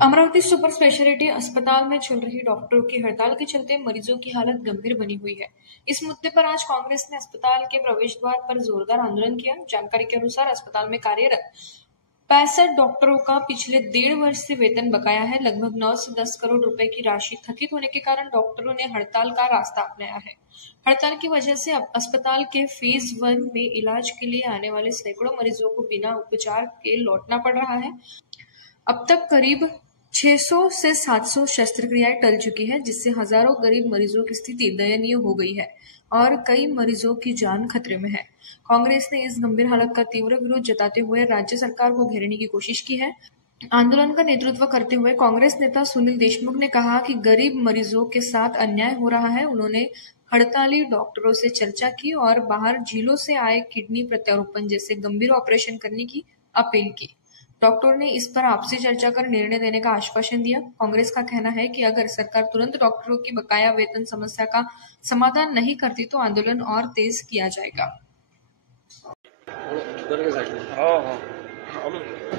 Amravati super speciality अस्पताल में चल रही डॉक्टरों की हड़ताल के चलते मरीजों की हालत गंभीर बनी हुई है। इस मुद्दे पर आज कांग्रेस ने अस्पताल के प्रवेश द्वार पर जोरदार आंदोलन किया। जानकारी के अनुसार अस्पताल में कार्यरत 65 डॉक्टरों का पिछले 1.5 वर्ष से वेतन बकाया है। लगभग 9 से 10 करोड़ रुपए की राशि थकित होने के कारण डॉक्टरों ने हड़ताल का रास्ता अपनाया है। हड़ताल की वजह से अब अस्पताल के फेज 1 में इलाज के लिए आने वाले सैकड़ों मरीजों को बिना उपचार के लौटना पड़ रहा है। अब तक करीब 600 से 700 शस्त्रक्रियाएं टल चुकी है, जिससे हजारों गरीब मरीजों की स्थिति दयनीय हो गई है और कई मरीजों की जान खतरे में है। कांग्रेस ने इस गंभीर हालत का तीव्र विरोध जताते हुए राज्य सरकार को घेरने की कोशिश की है। आंदोलन का नेतृत्व करते हुए कांग्रेस नेता सुनील देशमुख ने कहा कि गरीब मरीजों के साथ अन्याय हो रहा है। उन्होंने हड़ताली डॉक्टरों से चर्चा की और बाहर झीलों से आए किडनी प्रत्यारोपण जैसे गंभीर ऑपरेशन करने की अपील की। डॉक्टरों ने इस पर आपसी चर्चा कर निर्णय देने का आश्वासन दिया। कांग्रेस का कहना है कि अगर सरकार तुरंत डॉक्टरों की बकाया वेतन समस्या का समाधान नहीं करती तो आंदोलन और तेज किया जाएगा।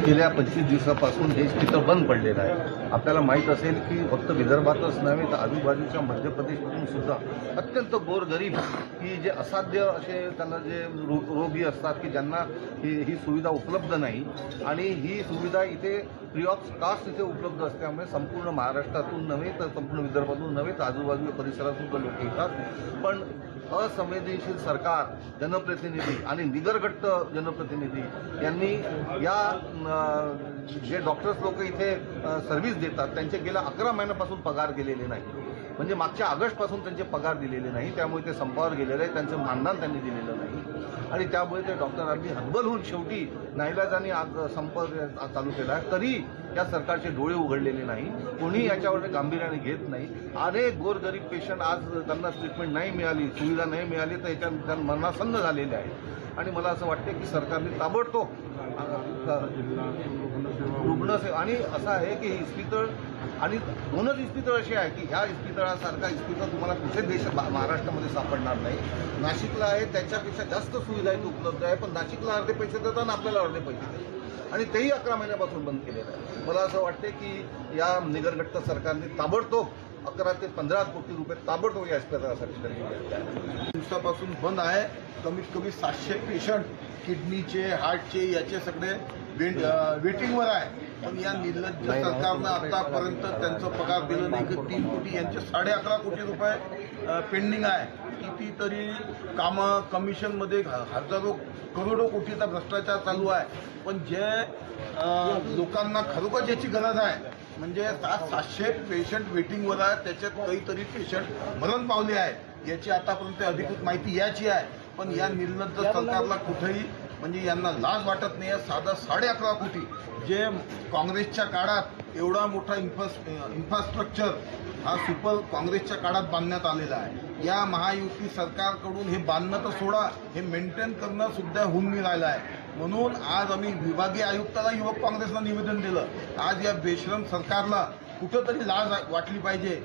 गेल्या 25 दिवसापासून हे चित्र बंद पडलेलं आहे। आपल्याला माहीत असेल की फक्त विदर्भातच नव्हे तर आजूबाजूच्या मध्य प्रदेशमधून सुद्धा अत्यंत गोरगरीब की जे असाध्य असे त्यांना जे रोगी असतात की ज्यांना ही सुविधा उपलब्ध नाही आणि ही सुविधा इथे फ्री ऑफ कॉस्ट इथे उपलब्ध असल्यामुळे संपूर्ण महाराष्ट्रातून नव्हे तर संपूर्ण विदर्भातून नव्हे तर आजूबाजूच्या परिसरातून सुद्धा लोक येतात। पण असंवेदनशील सरकार, जनप्रतिनिधी आणि निगरगट्ट जनप्रतिनिधी यांनी या जे डॉक्टर्स लोक इथे सर्व्हिस देतात त्यांचे गेल्या 11 महिन्यापासून पगार दिलेले नाही, म्हणजे मागच्या ऑगस्टपासून त्यांचे पगार दिलेले नाही। त्यामुळे ते संपावर गेलेले आहेत, त्यांचं मानधन त्यांनी दिलेलं नाही आणि त्यामुळे ते डॉक्टरांनी हतबल होऊन शेवटी नाईलाजाने आज संप चालू केला आहे। तरी या सरकारचे डोळे उघडलेले नाही, कोणी याच्यावर गांभीर्याने घेत नाही। अनेक गोरगरीब पेशंट आज त्यांना ट्रीटमेंट नाही मिळाली, सुविधा नाही मिळाली तर याच्या मरणासन्न झालेले आहे आणि मला असं वाटतं की सरकारने ताबडतोब रुग्णसेवा आणि असं आहे की इस्पितळ आणि दोनच इस्पितळ असे आहे की ह्या इस्पितळासारखा इस्पितळ तुम्हाला कुठे देश महाराष्ट्रामध्ये सापडणार नाही। नाशिकला आहे त्याच्यापेक्षा जास्त सुविधा इथे उपलब्ध आहे, पण नाशिकला अर्धे पैसे देतात आणि आपल्याला अर्धे पैसे देतात आणि तेही 11 महिन्यापासून बंद केलेलं आहे। मला असं वाटते की या निगरगट्ट सरकारने ताबडतोब 11 ते 15 कोटी रुपये ताबडतोब या इस्पितळासाठी दिवसापासून बंद आहे। कमीत कमी 700 पेशंट किडनीचे, हार्टचे याचे सगळे वेटिंगवर आहे। पण या निर्लज्ज सरकारनं आतापर्यंत त्यांचं पगार दिलं नाही की 3 कोटी यांचे 11.5 कोटी रुपये पेंडिंग आहे। कितीतरी कामं कमिशनमध्ये हजारो करोडो कोटीचा भ्रष्टाचार चालू आहे। पण जे लोकांना खरोखर ज्याची गरज आहे म्हणजे 700 पेशंट वेटिंगवर आहे, त्याच्यात काहीतरी पेशंट मरण पावले आहे याची आतापर्यंत अधिकृत माहिती याची आहे। पण या निर्लज्ज सरकारला कुठेही म्हणजे यांना लाज वाटत नाही आहे। साधा 11.5 कोटी जे काँग्रेसच्या काळात एवढा मोठा इन्फ्रास्ट्रक्चर हा सुपर काँग्रेसच्या काळात बांधण्यात आलेला आहे। या महायुती सरकारकडून हे बांधणं तर सोडा, हे मेंटेन करणं सुद्धा होऊन नाही राहिलं आहे। म्हणून आज आम्ही विभागीय आयुक्ताला युवक काँग्रेसला निवेदन दिलं। आज या बेशरम सरकारला कुठंतरी लाज वाटली पाहिजे।